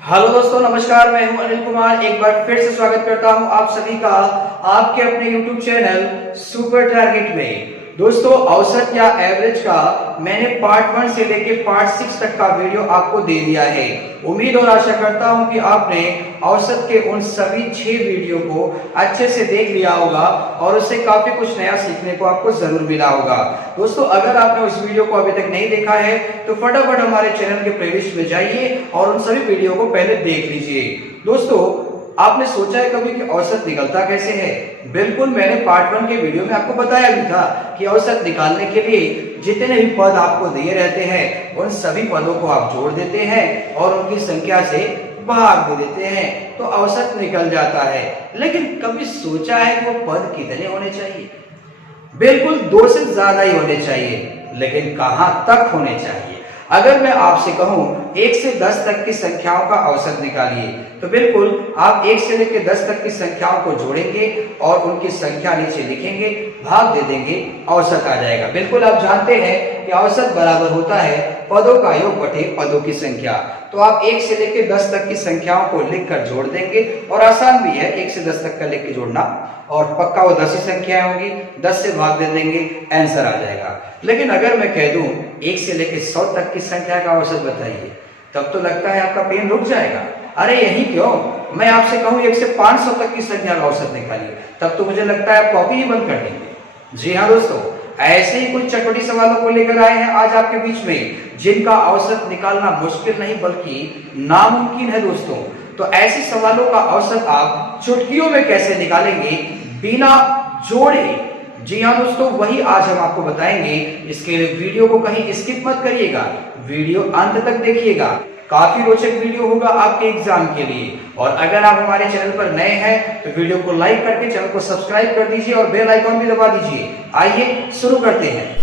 Hello दोस्तों, नमस्कार। मैं हूं अनिल कुमार। एक बार फिर से स्वागत करता हूं आप सभी का आपके अपने YouTube चैनल सुपर टारगेट में। दोस्तों, औसत या एवरेज का मैंने पार्ट 1 से लेके पार्ट 6 तक का वीडियो आपको दे दिया है। उम्मीद और आशा करता हूं कि आपने औसत के उन सभी 6 वीडियो को अच्छे से देख लिया होगा और उससे काफी कुछ नया सीखने को आपको जरूर मिला होगा। दोस्तों, अगर आपने उस वीडियो को अभी तक नहीं देखा है तो फटाफट हमारे चैनल के प्लेलिस्ट में जाइए और उन सभी वीडियो को पहले देख लीजिए। दोस्तों, आपने सोचा है कभी कि औसत निकलता कैसे है? बिल्कुल, मैंने पार्ट 1 के वीडियो में आपको बताया भी था कि औसत निकालने के लिए जितने भी पद आपको दिए रहते हैं उन सभी पदों को आप जोड़ देते हैं और उनकी संख्या से भाग दे देते हैं तो औसत निकल जाता है। लेकिन कभी सोचा है कि वो पद कितने होने चाहिए? बिल्कुल 2 से ज्यादा ही होने चाहिए, लेकिन कहां तक होने चाहिए? अगर मैं आपसे कहूं 1 से 10 तक की संख्याओं का औसत निकालिए तो बिल्कुल आप 1 से लेकर 10 तक की संख्याओं को जोड़ेंगे और उनकी संख्या नीचे लिखेंगे, भाग दे देंगे, औसत आ जाएगा। बिल्कुल आप जानते हैं कि औसत बराबर होता है पदों का योग बटे पदों की संख्या। तो आप 1 से लेकर 10 तक की संख्याओं को लिखकर जोड़ देंगे और आसान भी है 1 से 10 तक का लिख के जोड़ना, और पक्का वो 10 ही संख्याएं होंगी, 10 से भाग दे देंगे, आंसर आ जाएगा। लेकिन अगर मैं कह दूं 1 से लेकर 100 तक की संख्या का औसत बताइए, तब तो लगता है आपका पेन रुक जाएगा। अरे यही क्यों, मैं आपसे कहूं 1 से 500 तक की संख्या का औसत निकालिए, तब तो मुझे लगता है आप कॉपी ही बंद कर देंगे। जी हाँ दोस्तों, ऐसे ही कुछ चटपटी सवालों को लेकर आए हैं आज आपके बीच में, जिनका औसत निकालना मुश्किल नहीं बल्कि नामुमकिन है दोस्तों। तो ऐसे सवालों का औसत आप चुटकियों में कैसे निकालेंगे बिना जोड़े? जी हाँ दोस्तों, वही आज हम आपको बताएंगे। इसके लिए वीडियो को कहीं स्किप मत करिएगा, वीडियो अंत तक देखिएगा। काफी रोचक वीडियो होगा आपके एग्जाम के लिए। और अगर आप हमारे चैनल पर नए हैं तो वीडियो को लाइक करके चैनल को सब्सक्राइब कर दीजिए और बेल आइकॉन भी दबा दीजिए। आइए शुरू करते हैं।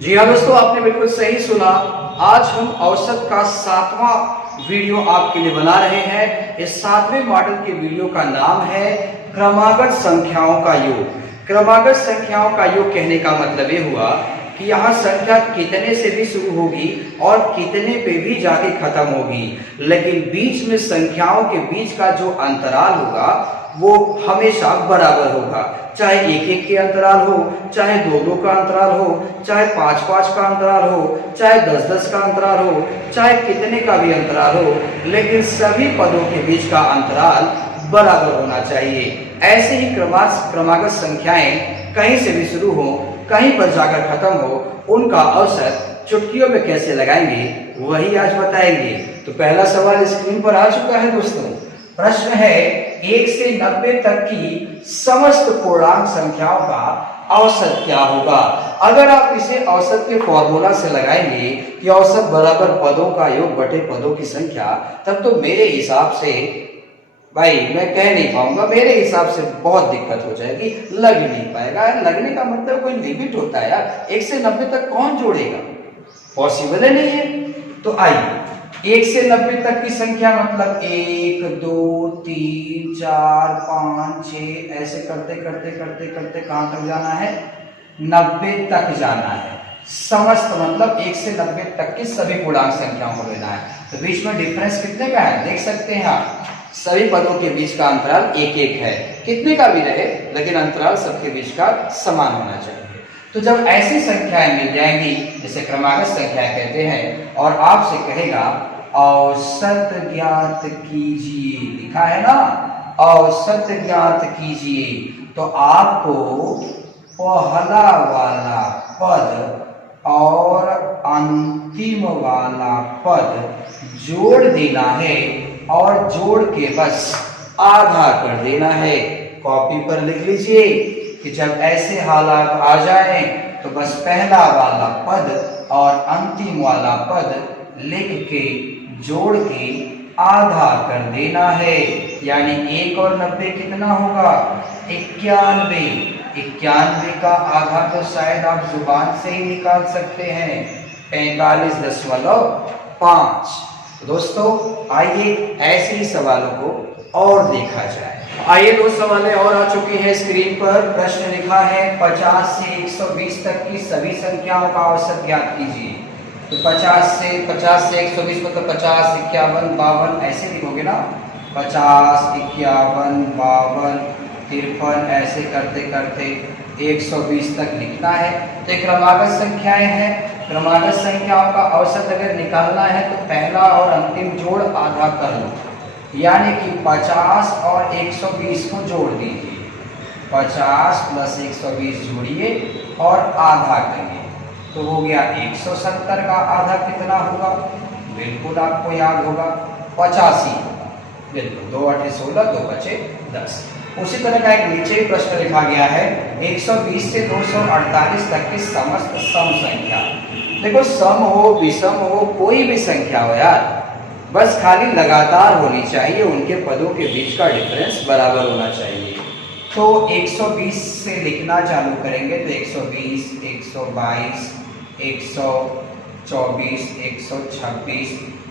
जी हाँ दोस्तों, आपने बिल्कुल सही सुना। आज हम औसत का 7वां वीडियो आपके लिए बना रहे हैं। इस 7वें मॉडल के वीडियो का नाम है क्रमागत संख्याओं का योग। क्रमागत संख्याओं का योग कहने का मतलब ये हुआ कि यहाँ संख्या कितने से भी शुरू होगी और कितने पे भी जाके खत्म होगी, लेकिन बीच में संख्याओं के बीच का जो अंतराल होगा वो हमेशा बराबर होगा। चाहे 1-1 के अंतराल हो, चाहे 2-2 का अंतराल हो, चाहे 5-5 का अंतराल हो, चाहे 10-10 का अंतराल हो, चाहे कितने का भी अंतराल हो, लेकिन सभी पदों के बीच का अंतराल बराबर होना चाहिए। ऐसे ही क्रमागत संख्याएं कहीं से भी शुरू हो, कहीं पर जाकर खत्म हो, उनका औसत चुटकियों में कैसे लगाएंगे वही आज बताएंगे। तो पहला सवाल स्क्रीन पर आ चुका है दोस्तों। प्रश्न है 1 से 90 तक की समस्त पूर्णांक संख्याओं का औसत क्या होगा? अगर आप इसे औसत के फॉर्मूला से लगाएंगे कि औसत बराबर पदों का योग बटे पदों की संख्या, तब तो मेरे हिसाब से भाई मैं कह नहीं पाऊंगा, मेरे हिसाब से बहुत दिक्कत हो जाएगी, लग ही नहीं पाएगा। लगने का मतलब कोई लिमिट होता है यार, 1 से 90 तक कौन जोड़ेगा? पॉसिबल है नहीं है। तो आइए 1 से 90 तक की संख्या मतलब 1 2 3 4 5 6 ऐसे करते करते करते करते कहां तक जाना है? 90 तक जाना है। समस्त मतलब 1 से 90 तक की सभी पूर्णांक संख्याओं को लेना है। तो बीच में डिफरेंस कितने का है देख सकते हैं आप। सभी पदों के बीच का अंतराल 1-1 है, कितने का भी रहे लेकिन अंतराल सबके बीच का समान होना चाहिए। तो जब ऐसी संख्याएं मिल जाएंगी जिसे क्रमागत संख्याएं कहते हैं और आपसे कहेगा औसत ज्ञात कीजिए, लिखा है ना औसत ज्ञात कीजिए, तो आपको पहला वाला पद और अंतिम वाला पद जोड़ देना है और जोड़ के बस आधा कर देना है। कॉपी पर लिख लीजिए कि जब ऐसे हालात आ जाएं तो बस पहला वाला पद और अंतिम वाला पद लिख के जोड़ के आधा कर देना है। यानी 1 और 90 कितना होगा? 91। 91 का आधा तो शायद आप जुबान से ही निकाल सकते हैं, 45.5। दोस्तों आइए ऐसे ही सवालों को और देखा जाए। आइए दो सवालें और आ चुकी हैं स्क्रीन पर। प्रश्न लिखा है 50 से 120 तक की सभी संख्याओं का औसत ज्ञात कीजिए। तो 50 से 120 मतलब 50, 51, 52 ऐसे लिखोगे ना, 50, 51, 52, 53 ऐसे करते करते 120 तक लिखना है। तो ये क्रमागत संख्याएं हैं। क्रमागत संख्याओं का औसत अगर निकालना है तो पहला और अंतिम जोड़ आधा कर लो, यानी कि 50 और 120 को जोड़ दीजिए। 50 प्लस 120 जोड़िए और आधा करिए, तो हो गया 170 का आधा कितना होगा, बिल्कुल आपको याद होगा 85 होगा। बिल्कुल 2 8 16, 2 बचे 10। उसी तरह का एक नीचे ही प्रश्न लिखा गया है 120 से 248 तक की समस्त सम संख्या। देखो सम हो विषम हो कोई भी संख्या हो यार, बस खाली लगातार होनी चाहिए, उनके पदों के बीच का डिफरेंस बराबर होना चाहिए। तो 120 से लिखना चालू करेंगे तो 120, 122, 124, 126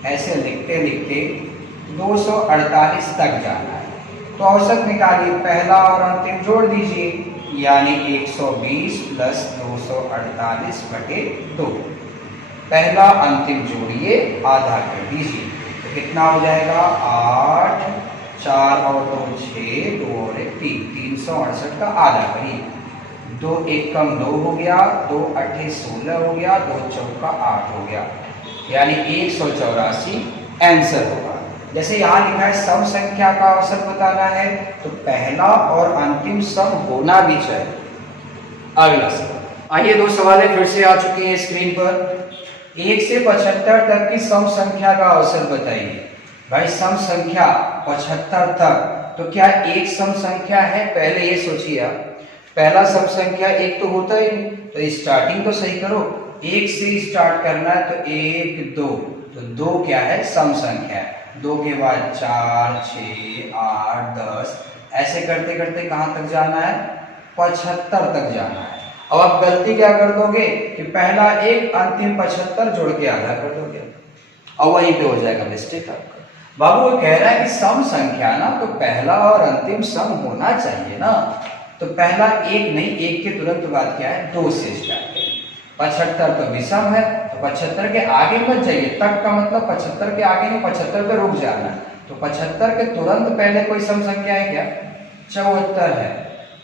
ऐसे लिखते लिखते 248 तक जाना है। तो औसत निकालिए, पहला और अंतिम जोड़ दीजिए, यानी 120 प्लस 248 बटे 2। पहला अंतिम जोड़िए, आधा कर दीजिए, तो कितना हो जाएगा 8, 4 और 2 6, 2 और 1 3, 368 का आधा करिए। 2 1 कम 2 हो गया, 2 8 16 हो गया, 2 चौका 8 हो गया, यानी 184 आंसर होगा। जैसे यहाँ लिखा है सम संख्या का औसत बताना है, तो पहला और अंतिम सम होना भी चाहिए। अगला सवाल, आइए दो सवालें फिर से आ चुकी हैं स्क्रीन पर। 1 से 75 तक की सम संख्या का औसत बताइए। भाई सम संख्या 75 तक, तो क्या एक सम संख्या है? पहले ये सोचिए आप, पहला सम संख्या एक तो होता ही नहीं, तो स्टार्टिंग तो सही करो। 1 से स्टार्ट करना है तो 1 2, तो 2 क्या है? सम संख्या है। 2 के बाद 4 6 8 10 ऐसे करते करते कहां तक जाना है? 75 तक जाना है। अब आप गलती क्या कर दोगे कि पहला एक अंतिम 75 जोड़ के आधा कर दोगे, और वहीं पे हो जाएगा मिस्टेक आपका। बाबू वो कह रहा है कि सम संख्या ना, तो पहला और अंतिम सम होना चाहिए ना, तो पहला एक नहीं, एक के तुरंत बाद क्या है? 2 से स्टार्ट करें। 75 तो विषम है, तो 75 के आगे मत जाइए, तक का मतलब 75 के आगे नहीं, 75 पे रुक जाना है। तो 75 के तुरंत पहले कोई सम संख्या है क्या? 74 है,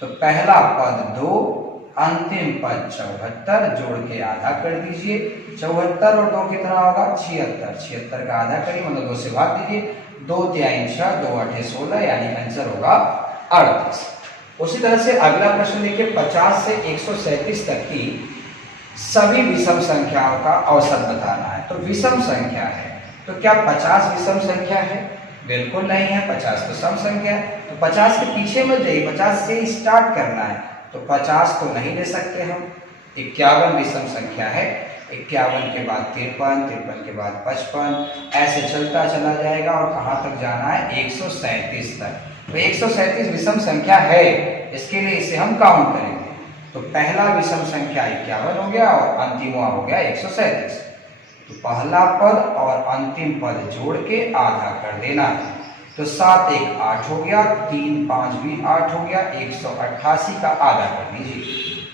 तो पहला पद 2, अंतिम पद 74, जोड़ के आधा कर दीजिए। 74 और 2 कितना होगा? 76, 76 का आधा करिए, मतलब 2 से भाग दीजिए, 2 3 6, 2 8 16, यानी आंसर होगा 38। उसी तरह से अगला प्रश्न देखिए, 50 से 137 तक की सभी विषम संख्याओं का औसत बताना है। तो विषम संख्या है, तो क्या 50 विषम संख्या है? बिल्कुल नहीं है, 50 तो सम संख्या है। तो 50 के पीछे मत जाइए, 50 से स्टार्ट करना है, तो 50 तो नहीं ले सकते हम। 51 विषम संख्या है, 51 के बाद 53, 53 के बाद 55 ऐसे चलता चला जाएगा, और कहां तक जाना है? 137 तक। तो 137 विषम संख्या है, इसके लिए इसे हम काउंट करेंगे। तो पहला विषम संख्या 51 हो गया और अंतिम हो गया 137। तो पहला पद और अंतिम पद जोड़ के आधा कर देना है, तो 7 1 8 हो गया, 3 5 भी 8 हो गया, 188 का आधा कर दीजिए,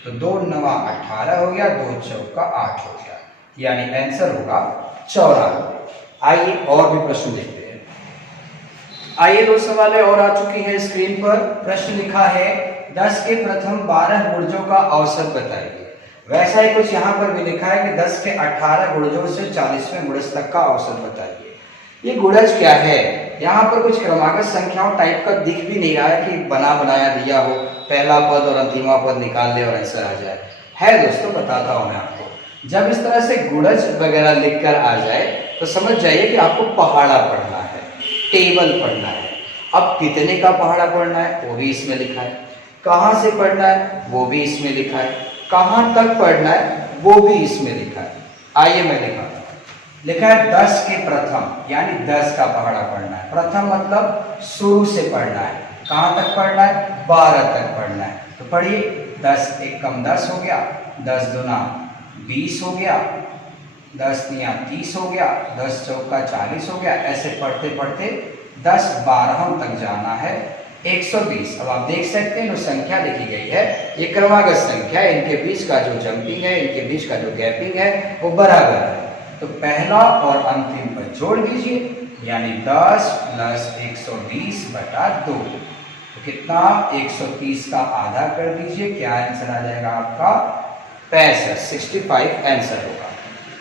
तो 2 9 18 हो गया, 2 चौका 8 हो गया, यानी आंसर होगा 94। आइए और भी प्रश्न देखते हैं। आइए दो सवालें और आ चुकी हैं स्क्रीन पर। प्रश्न लिखा है 10 के प्रथम 12 गुणजों का औसत बताइए। वैसा ही कुछ यहाँ पर भी लिखा है कि 10 के 18 गुणजों से 40वें गुणज तक का औसत बताइए। ये गुणज क्या है? यहाँ पर कुछ क्रमागत संख्याओं टाइप का दिख भी नहीं रहा है कि बना बनाया दिया हो, पहला पद और अंतिमा पद निकाल ले और आंसर आ जाए। है दोस्तों, बताता हूं मैं आपको। जब इस तरह से गुणज वगैरह लिखकर आ जाए तो समझ जाइए कि आपको पहाड़ा पढ़ना है, टेबल पढ़ना है। अब कितने का पहाड़ा पढ़ना है वो भी इसमें लिखा है, कहां से पढ़ना है वो भी इसमें लिखा है, कहां तक पढ़ना है वो भी इसमें लिखा है। आइए मैं लिखा लिखा है 10 के प्रथम, यानी 10 का पहाड़ा पढ़ना है। प्रथम मतलब शुरू से पढ़ना है, कहां तक पढ़ना है? 12 तक पढ़ना है। तो पढ़िए, 10 1 कम 10 हो गया, 10 दूना 20 हो गया, 10 तिया 30 हो गया, 10 चौका 40 हो गया। ऐसे पढ़ते पढ़ते 10 12 तक जाना है, 120। अब आप देख सकते हैं जो संख्या लिखी गई है ये क्रमागत संख्या है, इनके बीच का जो जंपिंग है, इनके बीच का जो गैपिंग है वो बराबर है। तो पहला और अंतिम पद जोड़ दीजिए, यानी 10 प्लस 120 बटा 2, तो कितना 130 का आधा कर दीजिए, क्या आंसर आ जाएगा आपका 65, 65 आंसर होगा।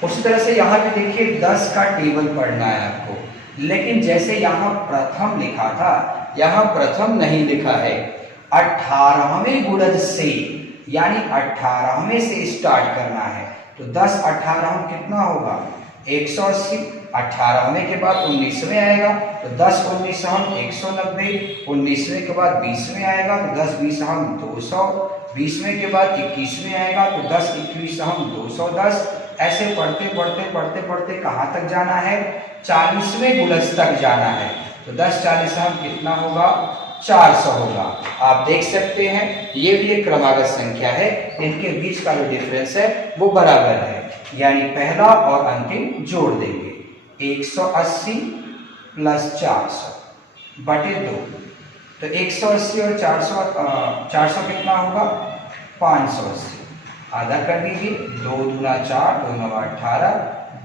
उसी तरह से यहाँ पे देखिए 10 का टेबल पढ़ना है आपको, लेकिन जैसे यहाँ प्रथम लिखा था यहाँ प्रथम नहीं लिखा है, 18वें गुणज से, यानी 18वें से स्टार्ट करना है। तो 10 18 कितना होगा 180, 18वें के बाद 19वें आएगा तो 10 19 190, 19वें के बाद 20वें आएगा तो 10 20 200, 20वें के बाद 21वें आएगा तो 10 21 210। ऐसे पढ़ते पढ़ते पढ़ते पढ़ते कहाँ तक जाना है 40वें गुणज तक जाना है। तो 10 40 कितना होगा 400 होगा। आप देख सकते हैं ये भी एक क्रमागत संख्या है, इनके बीच का जो डिफरेंस है वो बराबर है, यानी पहला और अंतिम जोड़ देंगे 180 प्लस 400 बटे 2। तो 180 और 400 कितना होगा 580, आधा कर दीजिए, 2 दूना 4, 2 नवा 18,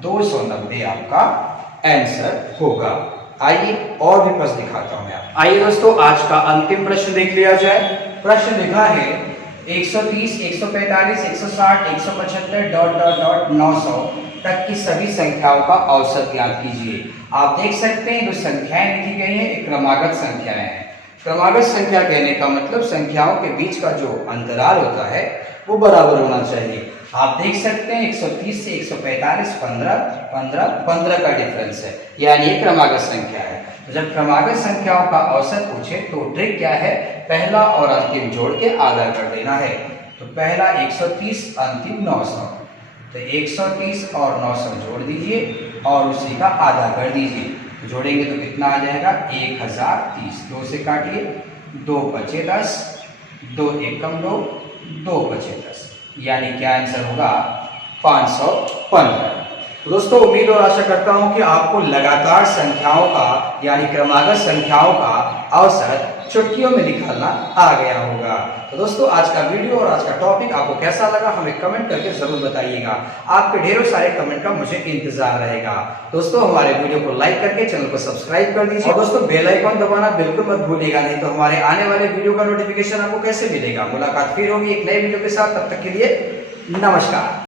290 आपका आंसर होगा। आइए और भी प्रश्न दिखाता हूं मैं आपको। आइए दोस्तों आज का अंतिम प्रश्न देख लिया जाए। प्रश्न लिखा है 130, 145, 160, 175 डॉट डॉट डॉट 900 तक की सभी संख्याओं का औसत ज्ञात कीजिए। आप देख सकते हैं जो संख्याएं लिखी गई हैं एक क्रमागत संख्याएं हैं। क्रमागत संख्या कहने का मतलब संख्याओं के बीच का जो अंतराल होता है वो बराबर होना चाहिए। आप देख सकते हैं 130 से 145 15 का डिफरेंस है, यानी ये क्रमागत संख्या है। तो जब क्रमागत संख्याओं का औसत पूछे तो ट्रिक क्या है, पहला और अंतिम जोड़ के आधा कर देना है। तो पहला 130 अंतिम 900, तो 130 और 900 जोड़ दीजिए और उसी का आधा कर दीजिए। तो जोड़ेंगे तो कितना आ जाएगा 1030, 2 से काटिए, 2 बचे 10, 2 एकम 2, 2 बचे 10, यानी क्या आंसर होगा 515। तो दोस्तों उम्मीद और आशा करता हूं कि आपको लगातार संख्याओं का यानी क्रमागत संख्याओं का औसत चुटकियों में निकालना आ गया होगा। तो दोस्तों आज का वीडियो और आज का टॉपिक आपको कैसा लगा हमें कमेंट करके जरूर बताइएगा। आपके ढेरों सारे कमेंट का मुझे इंतजार रहेगा। दोस्तों हमारे वीडियो को लाइक करके चैनल को सब्सक्राइब कर दीजिए और दोस्तों बेल आइकन दबाना बिल्कुल मत भूलिएगा, नहीं तो हमारे आने वाले वीडियो का नोटिफिकेशन आपको कैसे मिलेगा। मुलाकात फिर होगी एक नए वीडियो के साथ, तब तक के लिए नमस्कार।